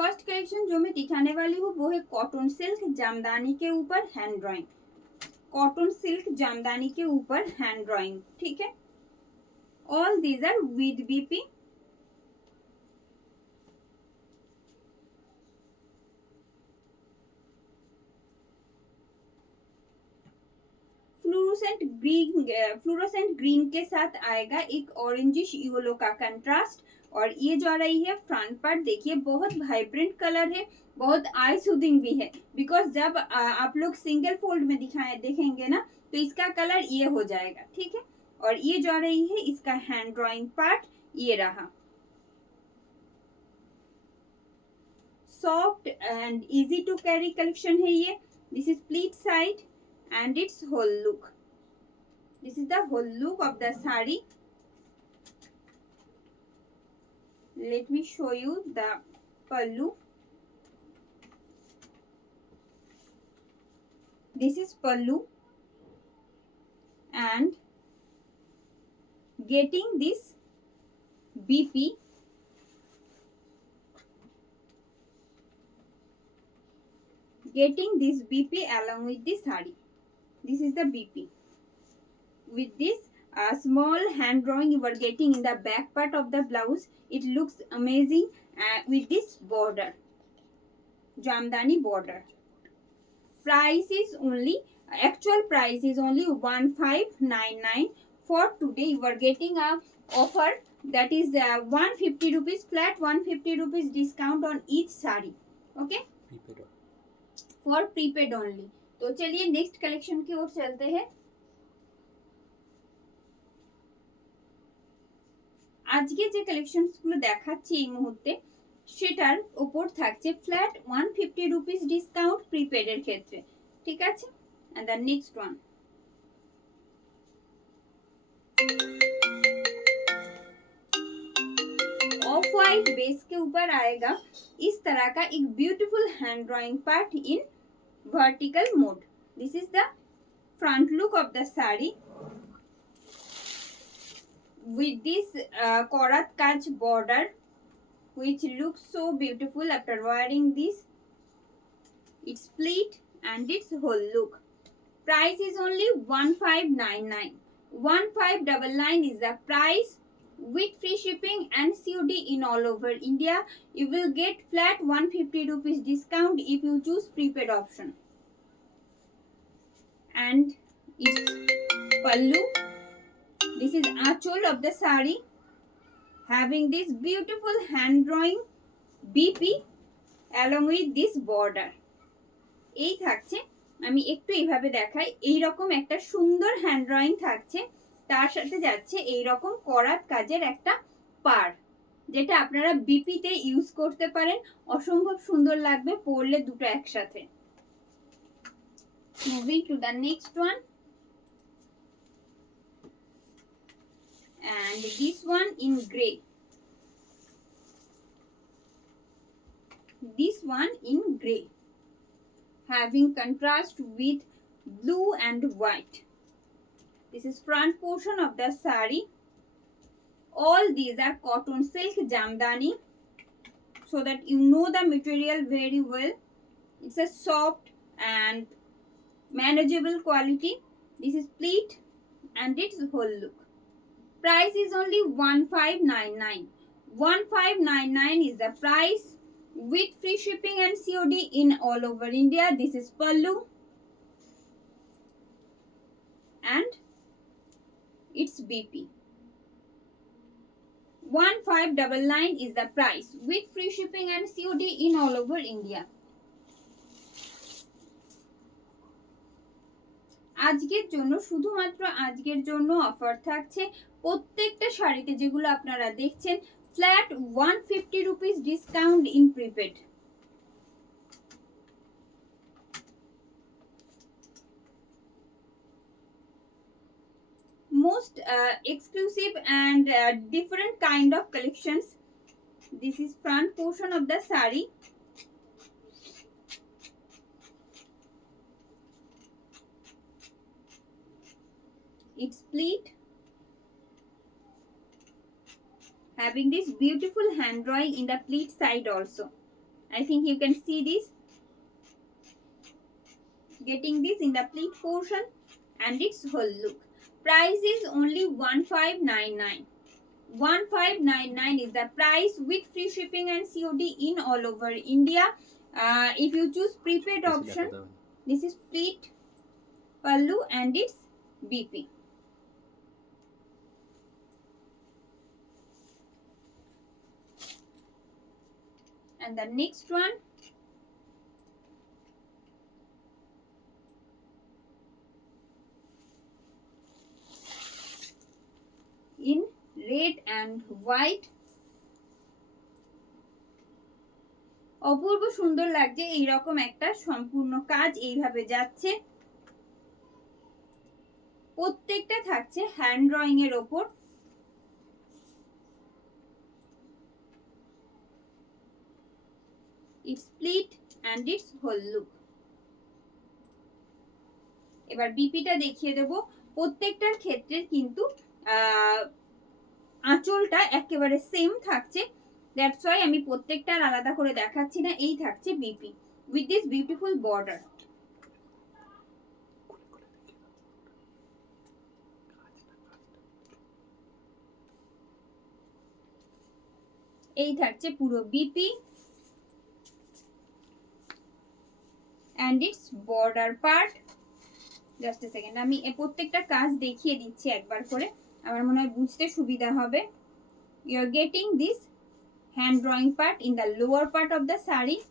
First collection जो मैं दिखाने वाली हूँ वो है कॉटन सिल्क जामदानी के ऊपर hand drawing, cotton silk jamdani के ऊपर हैंड ड्राइंग, ठीक है। All these are with BP. Fluorescent green के साथ आएगा एक ऑरेंजिश येलो का कंट्रास्ट। और ये जो आ रही है फ्रंट पार्ट, देखिए बहुत वाइब्रेंट कलर है, बहुत आई सूदिंग भी है, बिकॉज जब आप लोग सिंगल फोल्ड में देखेंगे ना तो इसका कलर ये हो जाएगा, ठीक है। और ये जो आ रही है इसका हैंड ड्राइंग पार्ट ये रहा। Soft and easy to carry collection है ये। This is pleat side and its whole look. This is the whole look of the sari. Let me show you the pallu. This is pallu, and getting this BP, along with the sari. This is the BP. With this small hand drawing you are getting in the back part of the blouse. It looks amazing with this border, jamdani border. Price is only, actual price is only 1599. For today you are getting a offer that is 150 rupees flat, 150 rupees discount on each sari. Okay, for prepaid only. तो चलिए next collection की ओर चलते हैं। আজকে যে collections গুলো দেখাচ্ছি এই মুহূর্তে সেটার উপর থাকছে ফ্ল্যাট 150 রুপিস ডিসকাউন্ট প্রিপেড এর ক্ষেত্রে, ঠিক আছে। And the next one, off white base के ऊपर आएगा इस तरह का एक beautiful hand drawing part in vertical mode. This is the front look of the sari with this korat kaj border which looks so beautiful after wearing this. It's pleat and its whole look. Price is only 1599. 1599 is the price with free shipping and COD in all over India. You will get flat 150 rupees discount if you choose prepaid option. And it's pallu. This is achol of the sari, having this beautiful hand drawing BP along with this border. এই থাকছে, আমি একটু এইভাবে দেখাই, এই রকম একটা সুন্দর হ্যান্ড ড্রয়িং থাকছে, তার সাথে যাচ্ছে এই রকম করাত কাজের একটা পার, যেটা আপনারা বিপিতে ইউজ করতে পারেন। অসম্ভব সুন্দর লাগবে পরলে দুটো একসাথে। Moving to the next one, and this one in gray. This one in gray, having contrast with blue and white. This is front portion of the sari. All these are cotton silk jamdani, so that you know the material very well. It's a soft and manageable quality. This is pleat and its whole look. Price is only 1599. 1599 is the price with free shipping and COD in all over India. This is pallu and it's BP. 1599 is the price with free shipping and COD in all over India. আজকের জন্য, শুধুমাত্র আজকের জন্য offer থাকছে প্রত্যেকটা শাড়িতে যেগুলো আপনারা দেখছেন flat 150 rupees discount in prepaid. most exclusive and different kind of collections. This is front portion of the sari. It's pleat, having this beautiful hand drawing in the pleat side also. I think you can see this. Getting this in the pleat portion and its whole look. Price is only 1599. 1599 is the price with free shipping and COD in all over India. If you choose prepaid option, this is pleat, pallu and its BP. And the next one, in red and white. অপূর্ব সুন্দর লাগছে এইরকম একটা সম্পূর্ণ কাজ এইভাবে যাচ্ছে। প্রত্যেকটা থাকছে হ্যান্ড ড্রয়িং এর ওপর। It's pleat and its whole look. এবার বিপিটা দেখিয়ে দেব। প্রত্যেকটার ক্ষেত্রে কিন্তু আঁচলটা একেবারে সেম থাকছে, দ্যাটস ওয়াই আমি প্রত্যেকটার আলাদা করে দেখাচ্ছি না। এই থাকছে BP with this beautiful border. এই থাকছে পুরো BP and its border part. Just a second, আমি এই প্রত্যেকটা কাজ দেখিয়ে দিচ্ছি একবার করে, আমার মনে হয় বুঝতে সুবিধা হবে। You are getting this hand drawing part in the lower part of the saree.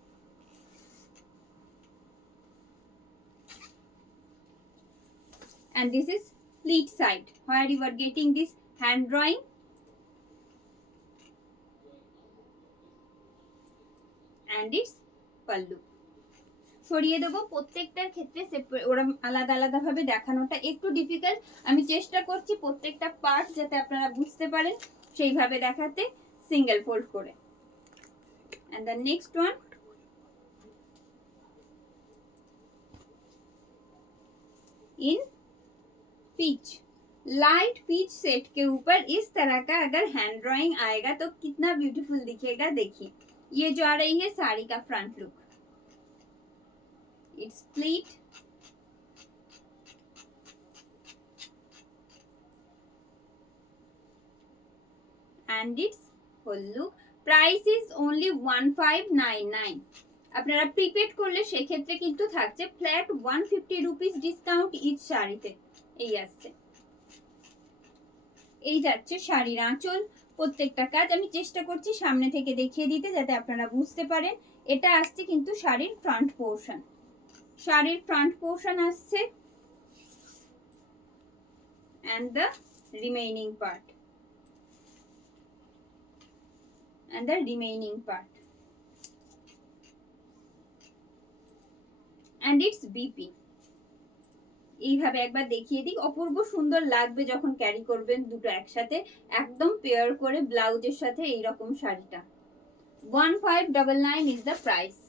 And this is pleat side where you are getting this hand drawing. And its pallu. সরিয়ে দেবো। প্রত্যেকটার ক্ষেত্রে ওরা আলাদা আলাদা ভাবে দেখানোটা একটু ডিফিকাল্ট। আমি চেষ্টা করছি প্রত্যেকটা পার্ট যাতে আপনারা বুঝতে পারেন সেইভাবে দেখাতে, সিঙ্গেল ফোল্ড করে। And the next one, in peach, light peach set के ऊपर इस तरह का अगर हैंड ड्राइंग आएगा तो कितना ब्यूटीफुल दिखेगा। देखिए ये जो आ रही है साड़ी का front look. It's pleat and its whole look. Price is only 1599. আপনারা প্রিপেড করলে সেক্ষেত্রে কিন্তু থাকছে ফ্ল্যাট 150 রুপিস ডিসকাউন্ট ইচ শাড়িতে। এই আসছে, এই যাচ্ছে শাড়ির আঁচল। প্রত্যেকটা কাজ আমি চেষ্টা করছি সামনে থেকে দেখিয়ে দিতে যাতে আপনারা বুঝতে পারেন। এটা আসছে কিন্তু শাড়ির ফ্রন্ট পোর্শন। শাড়ির ফ্রন্ট পোর্শন আসছে and the remaining part and the remaining part and its BP. এইভাবে একবার দেখিয়ে দিই। অপূর্ব সুন্দর লাগবে যখন ক্যারি করবেন দুটো একসাথে, একদম পেয়ার করে ব্লাউজের সাথে এইরকম শাড়িটা। 1599 is the price.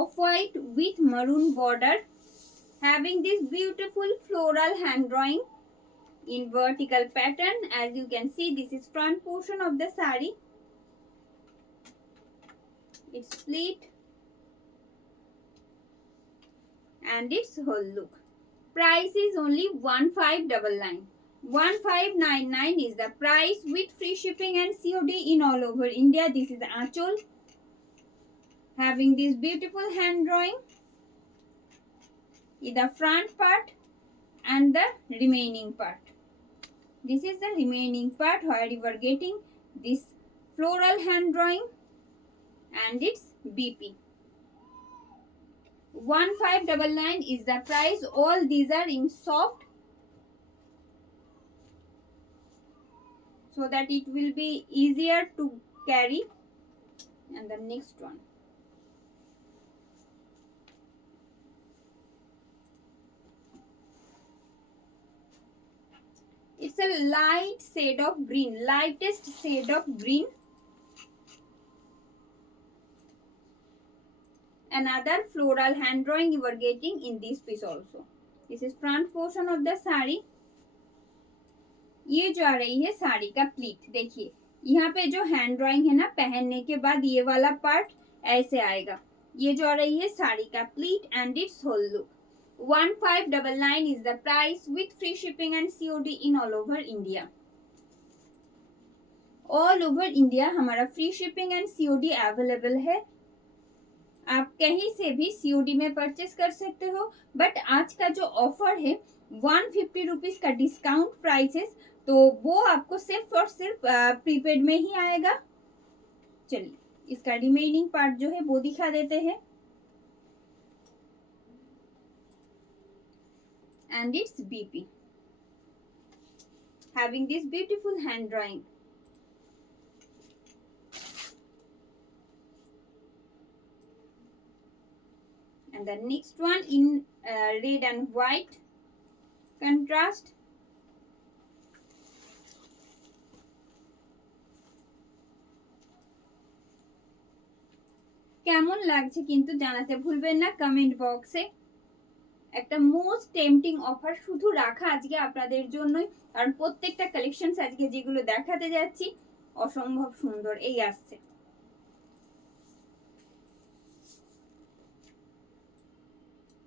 Off-white with maroon border, having this beautiful floral hand drawing in vertical pattern. As you can see, this is front portion of the saree. It's pleat and its whole look. Price is only 1599. 1599 is the price with free shipping and COD in all over India. This is Aanchol, having this beautiful hand drawing in the front part and the remaining part. This is the remaining part where you are getting this floral hand drawing and its BP. 1599 is the price. All these are in soft so that it will be easier to carry. And the next one, it's a light shade of green, lightest shade of green another floral hand drawing you are getting in this piece also. This is front portion of the sari. ये जो आ रही है साड़ी का pleat, देखिए यहाँ पे जो हैंड ड्राइंग है ना, पहनने के बाद ये वाला पार्ट ऐसे आएगा. ये जो आ रही है साड़ी का pleat and it's whole look. 1599 is the price with free shipping and COD in all over India. All over India हमारा free shipping and COD available है. आप कहीं से भी COD में परचेस कर सकते हो. बट आज का जो ऑफर है 150 रुपीज का डिस्काउंट प्राइसेस, तो वो आपको सिर्फ और सिर्फ प्रीपेड में ही आएगा. चलिए इसका रिमेनिंग पार्ट जो है वो दिखा देते हैं. And it's BP having this beautiful hand drawing. And the next one in red and white contrast. কেমন লাগছে কিন্তু জানাতে ভুলবেন না কমেন্ট বক্সে. একটা মোস্ট টেম্পটিং অফার শুধু রাখা আজকে আপনাদের জন্যই, কারণ প্রত্যেকটা কালেকশন আজকে যেগুলো দেখাতে যাচ্ছি অসম্ভব সুন্দর এই আসছে.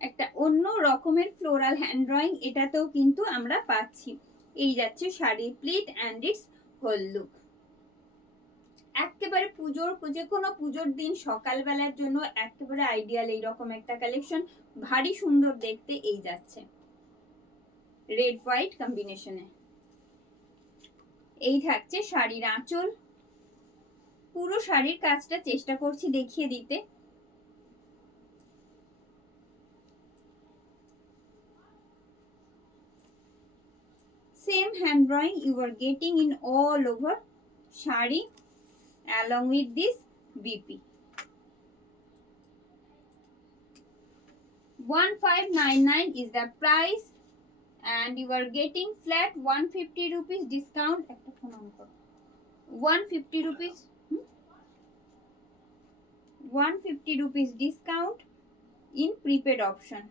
একটা অন্য রকমের ফ্লোরাল হ্যান্ড ড্রয়িং এটাতেও কিন্তু আমরা পাচ্ছি. এই যাচ্ছে শাড়ির pleat and it's whole look. একেবারে যে কোনো পুজোর দিন সকালবেলার জন্য একেবারে আইডিয়াল এইরকম একটা কালেকশন. ভারী সুন্দর দেখতে এই যাচ্ছে রেড হোয়াইট কম্বিনেশনে. এই থাকছে শাড়ির আঁচল. পুরো শাড়ির কাজটা চেষ্টা করছি দেখিয়ে দিতে. Same hand drawing you are getting in all over shari along with this BP. 1599 is the price and you are getting flat 150 rupees discount. 150 rupees 150 rupees discount in prepaid option.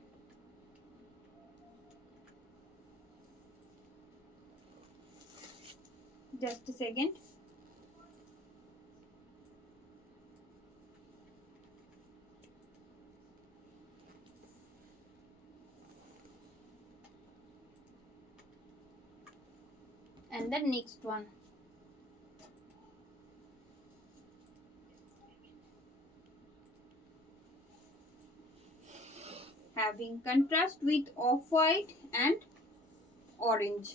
Just a second. And the next one. Having contrast with off-white and orange.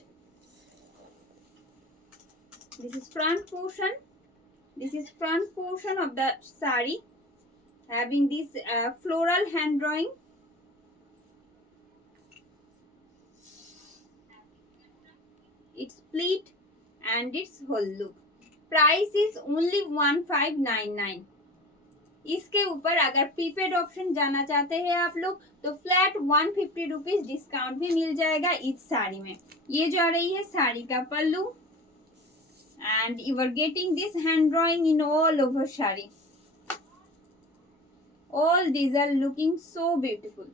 This is front portion. This is front portion of the sari, having this floral hand drawing. It's pleat and its whole look. Price is only 1599. इसके ऊपर अगर prepaid option जाना चाहते हैं आप लोग तो flat 150 rupees discount भी मिल जाएगा इस साड़ी में. ये जो आ रही है साड़ी का पल्लू and you are getting this hand drawing in all over shari. All these are looking so beautiful,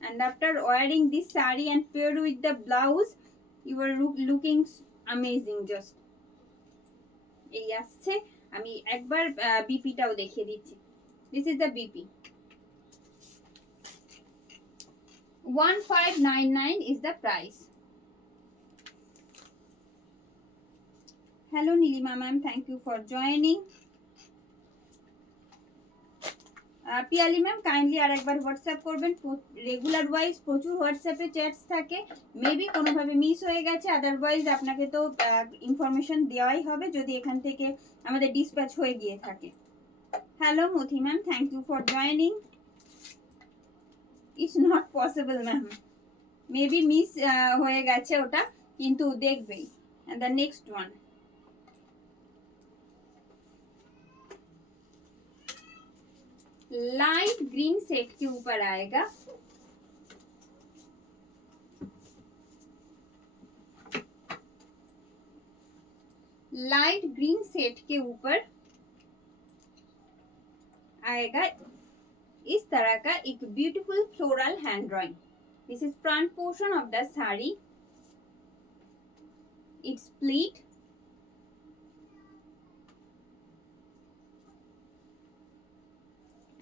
and after wearing this sari and paired with the blouse you are looking amazing. just এই আসছে. আমি একবার বিপিটাও দেখিয়ে দিচ্ছি. This is the BP. 1599 is the price. Hello Nilima ma'am, thank you for joining. Piyali ma'am kindly আর একবার WhatsApp করবেন. Regular wise প্রচুর হোয়াটসঅ্যাপে চ্যাটস থাকে, মেবি কোনোভাবে মিস হয়ে গেছে. আদারওয়াইজ আপনাকে তো ইনফরমেশন দেওয়াই হবে যদি এখান থেকে আমাদের ডিসপ্যাচ হয়ে গিয়ে থাকে. Hello Mothi ma'am, thank you for joining. It's not possible ma'am, maybe miss হয়ে গেছে ওটা, কিন্তু দেখবেই. And the next one. Light green set के ऊपर आएगा. लाइट ग्रीन सेट के ऊपर आएगा इस तरह का एक beautiful floral hand drawing. This is front portion of the sari. It's pleat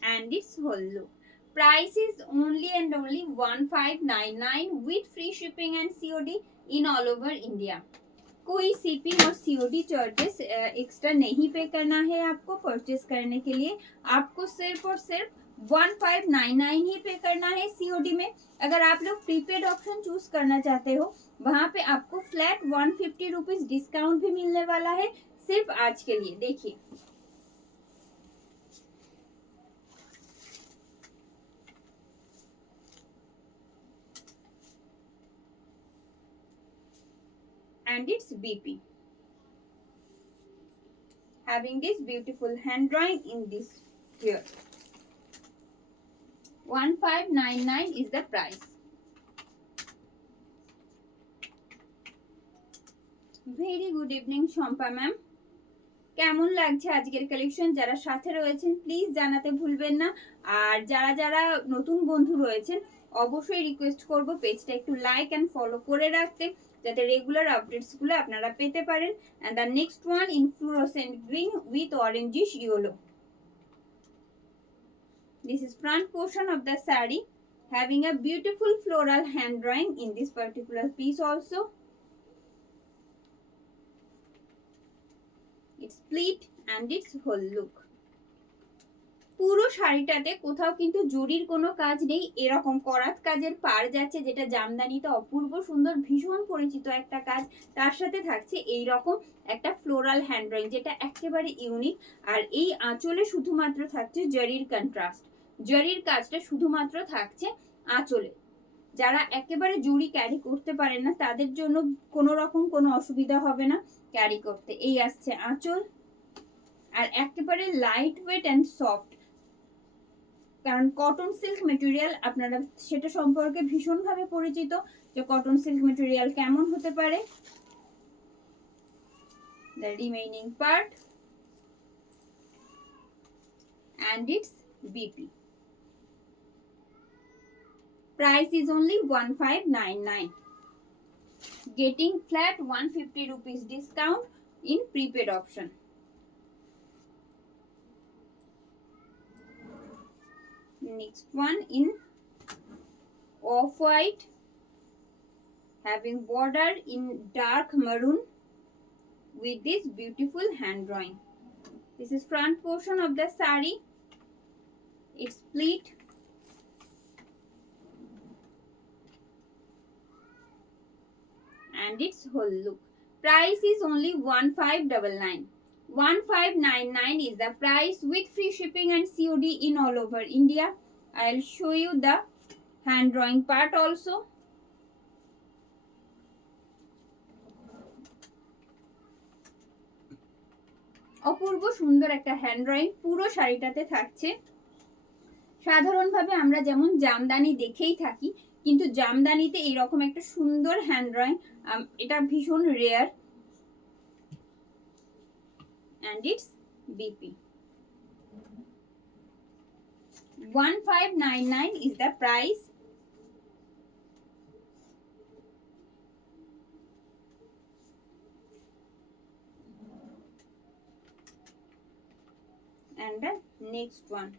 and its whole look. Price is only and only 1599 with free shipping and COD in all over India. कोई shipping और COD charges extra नहीं पे करना है आपको purchase करने के लिए. आपको सिर्फ और सिर्फ 1599 ही पे करना है सीओडी में. अगर आप लोग प्रीपेड ऑप्शन चूज करना चाहते हो वहां पे आपको फ्लैट 150 रुपीज डिस्काउंट भी मिलने वाला है सिर्फ आज के लिए. देखिए and its BP. Having this beautiful hand drawing in this here. 1599 is the price. Very good evening Shampa ma'am. কেমন লাগছে আজকের কালেকশন? যারা সাথে রয়েছেন প্লিজ জানাতে ভুলবেন না. আর যারা যারা নতুন বন্ধু রয়েছেন অবশ্যই রিকোয়েস্ট করব পেজটা একটু লাইক এন্ড ফলো করে রাখতে যাতে রেগুলার আপডেটস গুলো আপনারা পেতে পারেন. And the next one in fluorescent green with orangish yellow. This is front portion of the saree having a beautiful floral hand drawing in this particular piece also. It's pleat and its whole look. পুরো শাড়িটাতে কোথাও কিন্তু জরির কোনো কাজ নেই. এরকম করাত কাজের পাড় যাচ্ছে যেটা জামদানিতে অপূর্ব সুন্দর ভীষণ পরিচিত একটা কাজ. তার সাথে থাকছে এই রকম একটা ফ্লোরাল হ্যান্ড ড্রয়িং যেটা একেবারে ইউনিক. আর এই আঁচলে শুধুমাত্র থাকছে জরির কন্ট্রাস্ট. জরির কাজটা শুধুমাত্র থাকছে আঁচলে. যারা একেবারে জরি ক্যারি করতে পারেন না তাদের জন্য কোনো রকম কোনো অসুবিধা হবে না ক্যারি করতে. এই আসছে আঁচল আর একেবারে লাইট ওয়েট অ্যান্ড সফট. কারণ কটন সিল্ক মেটেরিয়াল আপনারা সেটা সম্পর্কে ভীষণভাবে পরিচিত যে কটন সিল্ক মেটেরিয়াল কেমন হতে পারে. the remaining part and its BP. Price is only 1599. Getting flat 150 rupees discount in prepaid option. Next one in off-white having border in dark maroon with this beautiful hand drawing. This is front portion of the saree. It's pleat and its whole look. Price is only 1599. 1599 is the price with free shipping and COD in all over India. I'll show you the hand drawing part also. অপূর্ব সুন্দর একটা hand drawing পুরো শাড়িটাতে থাকছে. সাধারণভাবে আমরা যেমন জামদানি দেখেই থাকি কিন্তু জামদানিতে এইরকম একটা সুন্দর হ্যান্ড ড্রয়িং এটা ভীষণ rare. and its BP. 1599 is the price. And the next one.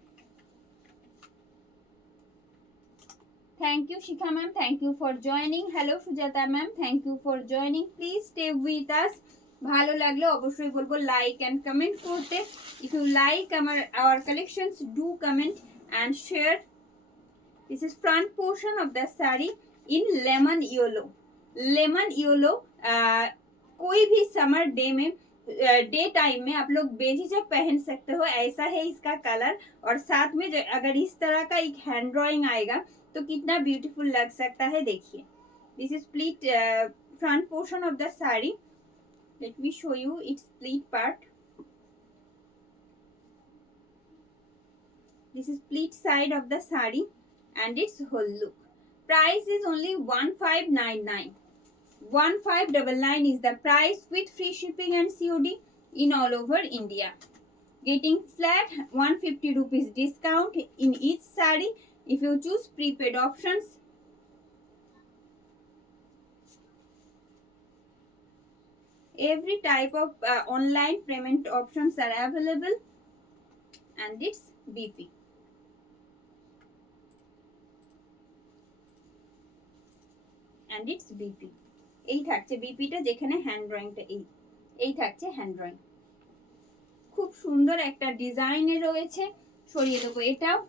Thank you Shikha ma'am, thank you for joining. Hello Sujata ma'am, thank you for joining. Please stay with us. ভালো লাগলে অবশ্যই বলবো like and comment করতে. If you like our collections, do comment and share. This is front portion of the saree in lemon yellow. lemon yellow कोई भी summer day time में आप लोग बेझिझक पहन सकते हो. ऐसा है इसका कलर और साथ में अगर इस तरह का एक हैंड ड्रॉइंग आएगा तो कितना ब्यूटीफुल लग सकता है. देखिए this is pleat front portion of the sari. Let me show you its pleat part. This is pleat side of the saree and its whole look. Price is only 1599. 1599 is the price with free shipping and COD in all over India. getting flat 150 rupees discount in each saree if you choose prepaid options. Every type of online payment options are available, and it's BP. And it's BP. এই থাকছে বিপিটা, যেখানে hand ড্রয়িংটা এই থাকছে hand drawing. খুব সুন্দর একটা ডিজাইনে রয়েছে, সরিয়ে দেবো এটাও।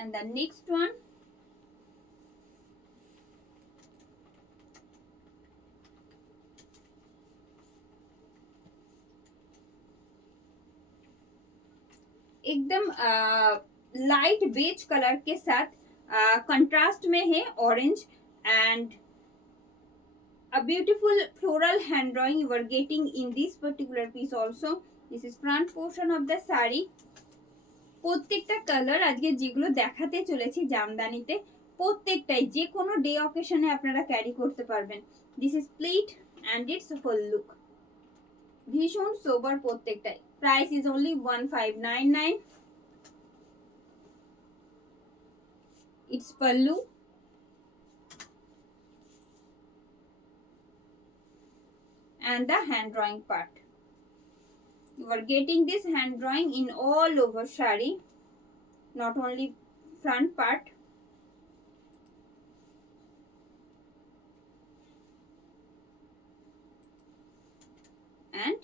and the next one, एकदम लाइट बेज कलर के साथ कंट्रास्ट में है orange and a beautiful floral hand drawing you are getting in this particular piece also. This is front portion of the saree. প্রত্যেকটা কালার আজকে যেগুলো দেখাতে চলেছি জামদানিতে, প্রত্যেকটাই যে কোনো ডে অকেশনে আপনারা ক্যারি করতে পারবেন। This is pleat and it's whole look, ভীষণ সোবার প্রত্যেকটাই। Price is only 1599। It's pallu and the hand drawing part. You are getting this hand drawing in all over saree, not only front part. And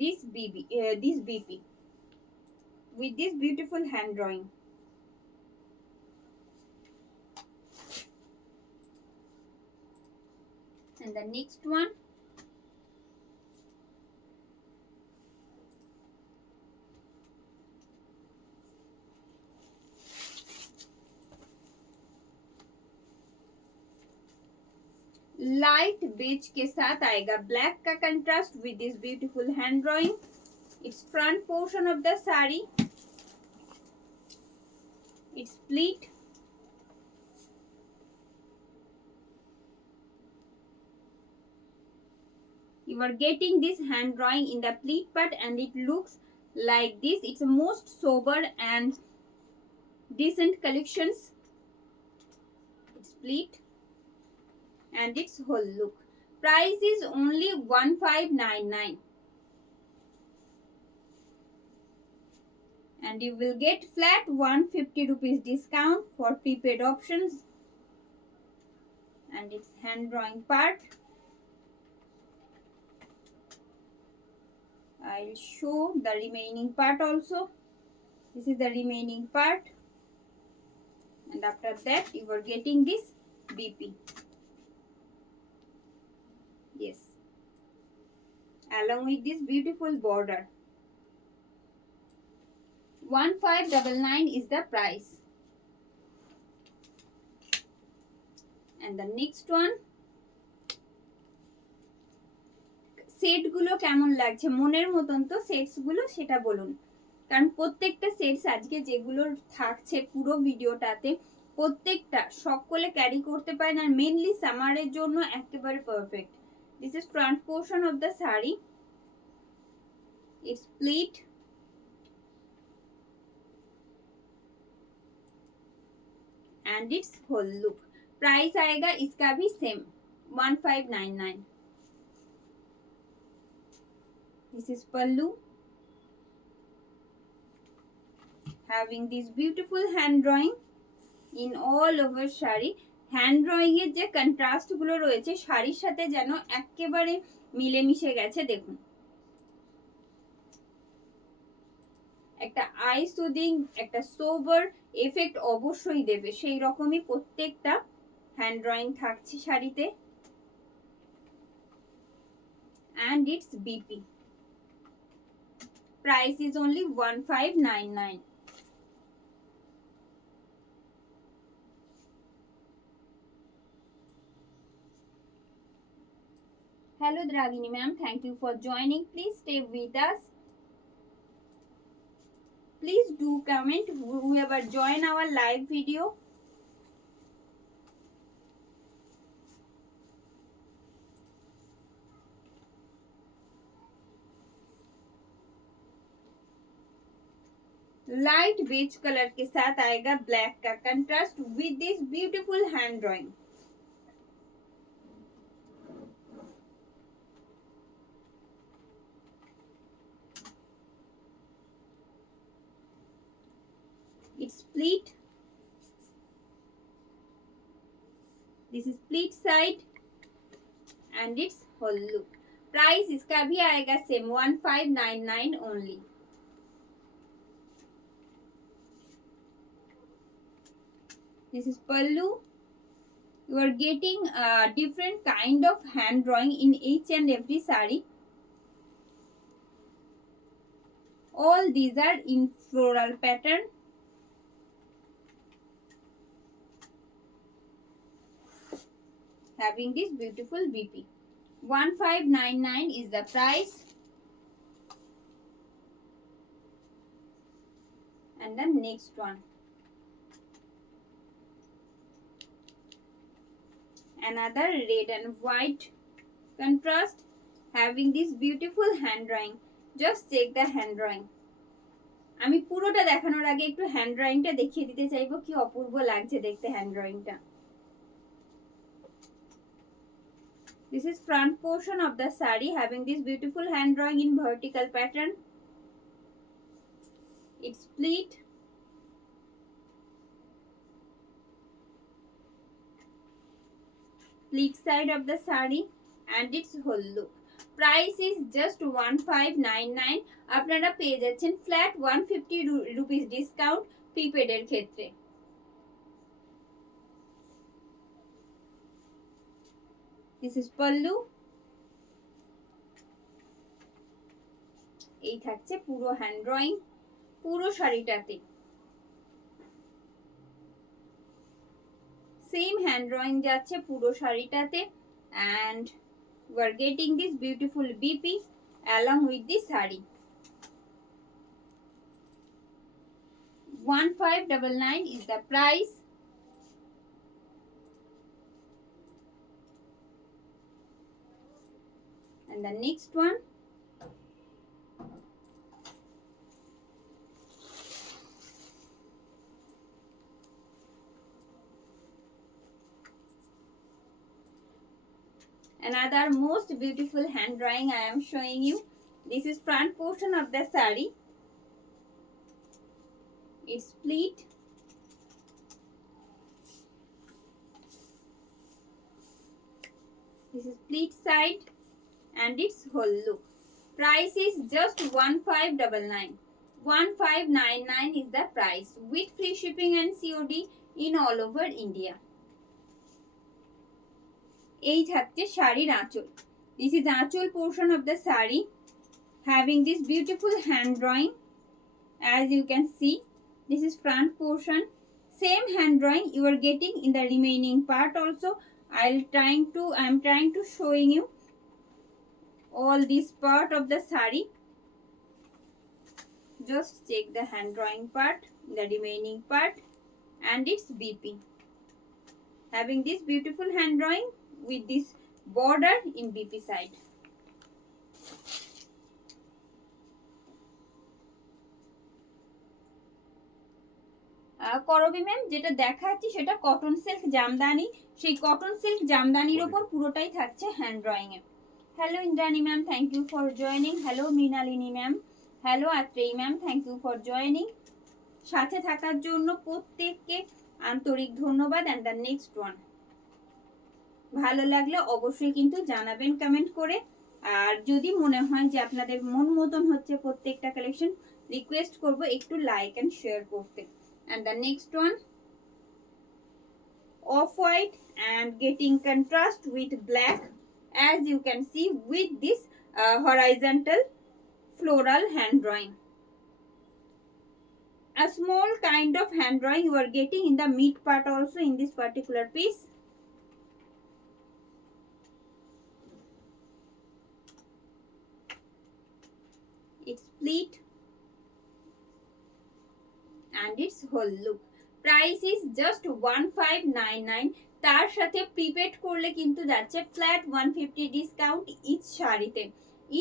this BP with this beautiful hand drawing. And the next one, light beige के साथ आएगा black का contrast with this beautiful hand drawing. It's front portion of the sari, it's pleat you are getting this hand drawing in the pleat part and it looks like this. It's a most sober and decent collections. It's pleat and its whole look. Price is only 1599 and you will get flat 150 rupees discount for prepaid options. And its hand drawing part, I'll show the remaining part also. This is the remaining part, and after that you are getting this BP. Yes, along with this beautiful border. 1599 is the price. And the next one, set গুলো কেমন লাগছে, মনের মতন তো sets গুলো সেটা বলুন, কারণ প্রত্যেকটা সেটস আজকে যেগুলো থাকছে পুরো ভিডিওটাতে প্রত্যেকটা সকলে ক্যারি করতে পারেন আর মেইনলি সামারের জন্য একেবারে perfect. This is front portion of the sari, it's pleat and its whole look. Price आएगा इसका भी same 1599। This is pallu, having this beautiful hand drawing in all over shari. Hand drawing এর যে contrast গুলো রয়েছে শাড়ির সাথে যেন একেবারে মিলেমিশে গেছে। দেখুন, একটা আই সুদিং, একটা সোবার এফেক্ট অবশ্যই দেবে, সেই রকমই প্রত্যেকটা হ্যান্ড ড্রয়িং থাকছে শাড়িতে। and its BP. Price is only 1599. Hello Dragini ma'am, thank you for joining. Please stay with us. Please do comment whoever join our live video. Light beige colour के साथ आएगा ब्लैक का contrast with this beautiful hand drawing. It's split. This is split side and its whole look. Price इसका भी आएगा same 1599 only. This is pallu. You are getting a different kind of hand drawing in each and every sari. All these are in floral pattern. Having this beautiful BP. 1599 is the price. And the next one. Another red and white contrast having this beautiful hand drawing. Just check the hand drawing. আমি পুরোটা দেখানোর আগে একটু hand ড্রয়িংটা দেখিয়ে দিতে চাইবো কি অপূর্ব লাগছে দেখতে হ্যান্ড ড্রয়িংটা। This is front portion of the sari having this beautiful hand drawing in vertical pattern. It's split. Split side of the sari and its whole look. Price is just 1599. আপনারা পেয়ে যাচ্ছেন ফ্ল্যাট 150 রুপিস ডিসকাউন্ট প্রিপেড এর ক্ষেত্রে। This is pallu. এই থাকছে পুরো hand drawing পুরো শাড়িটাতে। Same hand drawing যাচ্ছে পুরো শাড়িটাতে and you are getting this beautiful BP along with the sari. 1599 is the price. And the next one. Another most beautiful hand drawing I am showing you. This is front portion of the sari. It's split. This is split side and its whole look. Price is just 1599. 1599 is the price with free shipping and COD in all over India. এই থাকছে শাড়ির আঁচল। This is আঁচল portion of the sari having this beautiful hand drawing. As you can see, this is front portion. Same hand drawing you are getting in the remaining part also. I am trying to showing you all this part of the sari. Just check the hand drawing part, the remaining part, and its BP. Having this beautiful hand drawing with this border in BP side. করবি ma'am যেটা দেখাচ্ছি সেটা cotton silk Jamdani, সেই cotton silk জামদানির উপর পুরোটাই থাকছে hand drawing এ। Hello Indrani ma'am, thank you for joining. Hello Mrinalini ma'am, hello Atreyi ma'am, thank you for joining. সাথে থাকার জন্য প্রত্যেককে আন্তরিক ধন্যবাদ। অ্যান্ড দ্য নেক্সট ওয়ান ভালো লাগলে অবশ্যই কিন্তু জানাবেন কমেন্ট করে। আর যদি মনে হয় যে আপনাদের মন মতন হচ্ছে প্রত্যেকটা কালেকশন, রিকোয়েস্ট করব একটু লাইক এন্ড শেয়ার করতে। And the next one, off-white and getting contrast with black, as you can see with this horizontal floral hand drawing. A small kind of hand drawing you are getting in the mid part also in this particular piece. It's split and its whole look. Price is just 1599. তার সাথে prepaid করলে কিন্তু যাচ্ছে flat 150 discount each শাড়িতে।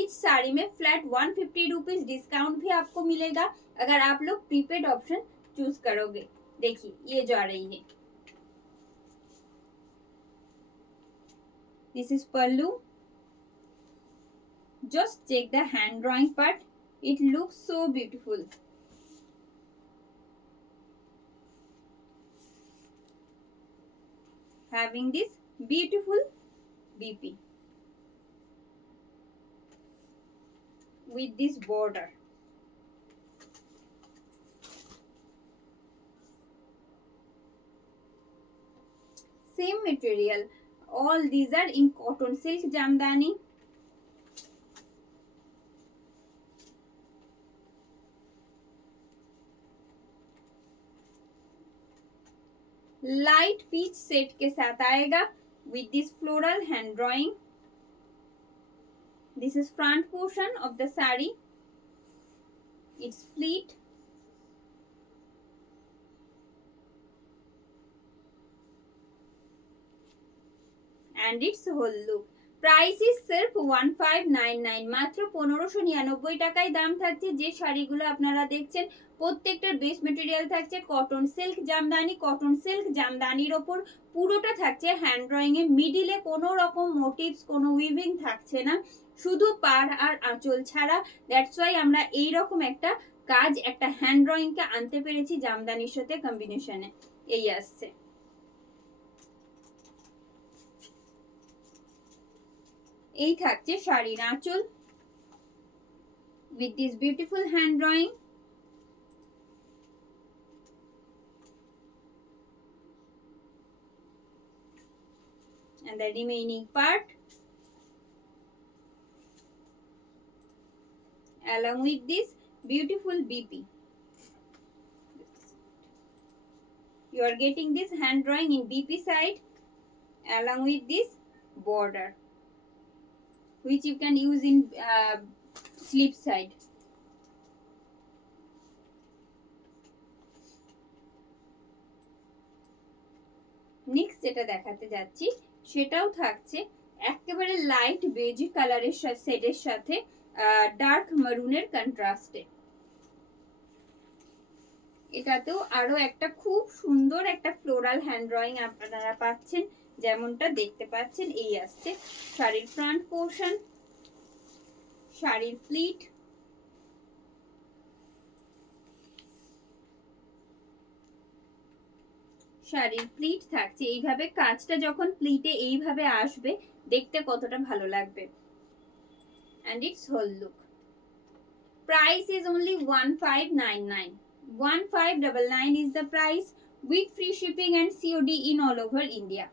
Etch sari में flat 150 rupees discount भी आपको मिलेगा अगर आप लोग प्रीपेड ऑप्शन चूज करोगे। देखिए ये जो आ रही है, this is pallu. Just check the hand drawing part, it looks so beautiful. Having this beautiful BP with this border. Same material. All these are in cotton silk jamdani. Light peach set के साथ आएगा with this floral hand drawing. This is front portion of the saree. It's pleat. And its whole look. Price is সির্ফ 1599, মাত্র 1599 টাকায় দাম থাকছে। যে শাড়িগুলো আপনারা দেখছেন প্রত্যেকটার বেস মেটেরিয়াল থাকছে cotton silk Jamdani. Cotton silk জামদানির ওপর পুরোটা থাকছে হ্যান্ড ড্রয়িং এ, মিডিলে কোনো রকম মোটিভস, কোনো উইভিং থাকছে না, শুধু পাড় আর আঁচল ছাড়া। দ্যাটস ওয়াই আমরা এই রকম একটা কাজ, একটা হ্যান্ড ড্রয়িং কে আনতে পেরেছি জামদানির সাথে কম্বিনেশনে। এই আসছে। এই থাকছে শাড়ির আঁচল with this beautiful hand drawing. And the remaining part along with this beautiful BP. You are getting this hand drawing in BP side along with this border, which you can use in sleeve side. Next যেটা দেখাতে যাচ্ছি সেটাও থাকছে একেবারে light base কালারের সেটের সাথে dark মারুনের কন্ট্রাস্টে। এটাতেও আরো একটা খুব সুন্দর একটা ফ্লোরাল হ্যান্ড ড্রয়িং আপনারা পাচ্ছেন, যেমনটা দেখতে পাচ্ছেন। এই আসছে শাড়ির ফ্রন্ট পোর্শন, শাড়ির প্লিট, শাড়ির প্লিট থাকছে এইভাবে। কাজটা যখন প্লিটে এইভাবে আসবে দেখতে কতটা ভালো লাগবে। and its whole look. Price is only 1599. 1599 is the price with free shipping and COD in all over India.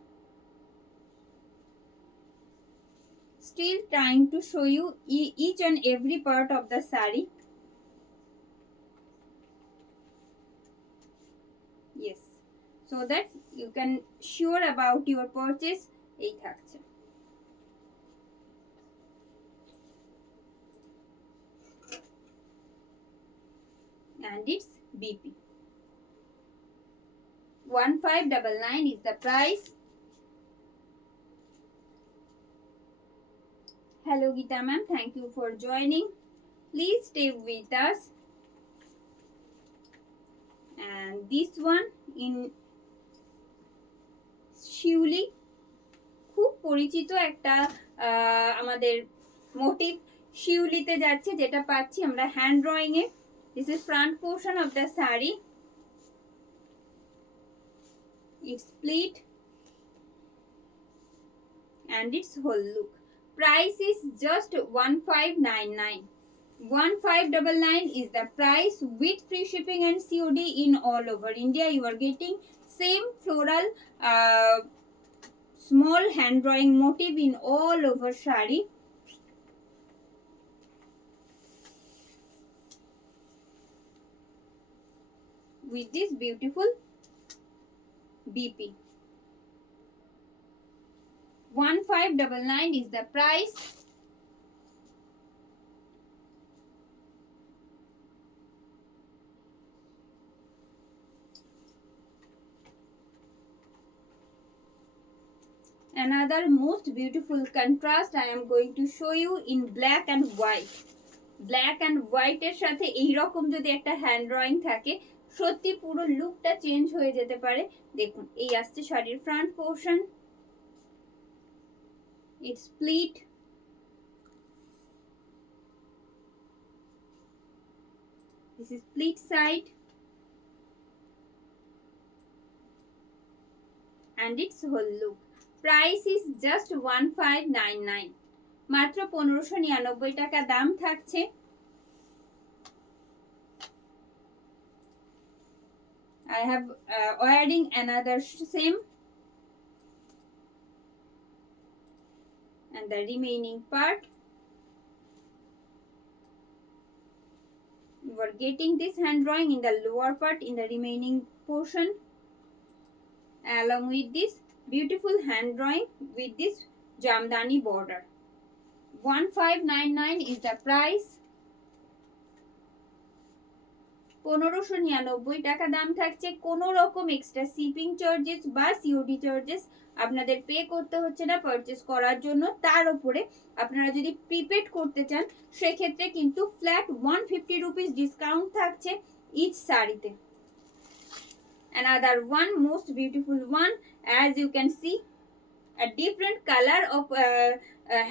Still trying to show you each and every part of the saree. Yes, so that you can sure about your purchase. এই থাকছে। And it's BP. 1599 is the price. Hello Geeta ma'am, thank you for joining. Please stay with us. And this one in শিউলি, খুব পরিচিত একটা আমাদের motive শিউলিতে যাচ্ছে, যেটা পাচ্ছি আমরা hand drawing A. This is front portion of the saree. It's pleat and its whole look. Price is just 1599. 1599 is the price with free shipping and COD in all over India. You are getting same floral small hand drawing motif in all over shari. With this beautiful BP. 1599 is the price. And another most beautiful contrast I am going to show you in black and white. Black and হোয়াইটের সাথে এইরকম যদি একটা hand drawing থাকে, সত্যি পুরো লুকটা change হয়ে যেতে পারে। দেখুন, এই আসছে শাড়ির front portion, it's split, this is split side and its whole look. Price is just 1599. মাত্র 1599 টাকা দাম থাকছে। I have wearing another same and the remaining part. You are getting this hand drawing in the lower part, in the remaining portion, along with this beautiful hand drawing with this jamdani border. 1599 is the price. 1599 টাকা দাম থাকছে। কোনো রকম extra shipping charges বা COD charges আপনাদের pay করতে হচ্ছে না পারচেস করার জন্য। তার উপরে আপনারা যদি প্রিপেড করতে চান সেক্ষেত্রে কিন্তু ফ্ল্যাট 150 রুপিস ডিসকাউন্ট থাকছে ইচ শাড়িতে। Another one most beautiful one, as you can see, a different color of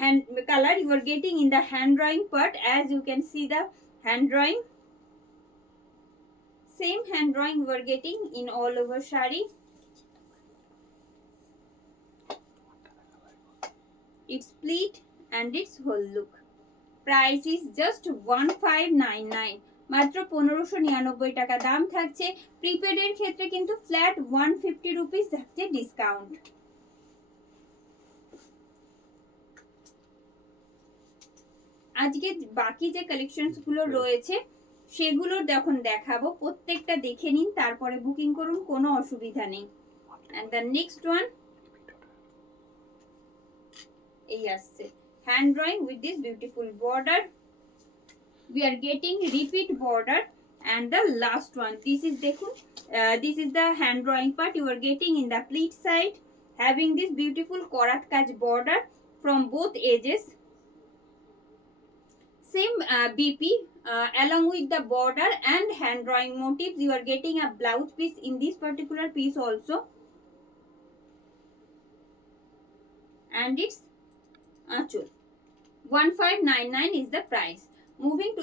hand color you are getting in the hand drawing part. As you can see the hand drawing, same hand drawing we are getting in all over shari. It's split and its whole look. Price is just 1599. মাত্র 1599 টাকা দাম থাকছে। প্রিপেডের ক্ষেত্রে কিন্তু flat 150 rupees থাকছে discount. আজকে বাকি যে কালেকশনস গুলো রয়েছে সেগুলো যখন দেখাবো প্রত্যেকটা দেখে নিন, তারপরে বুকিং করুন, কোনো অসুবিধা নেই। এন্ড দ্য নেক্সট ওয়ান, এই আসছে hand drawing with this beautiful border. We are getting repeat border and the last one, this is দেখুন, this is the hand drawing part. You are getting in the pleat side, having this beautiful korat kaj border from both edges. Same BP along with the border and hand drawing motifs. You are getting a blouse piece in this particular piece also, and it's achol. 1599 is the price. Moving to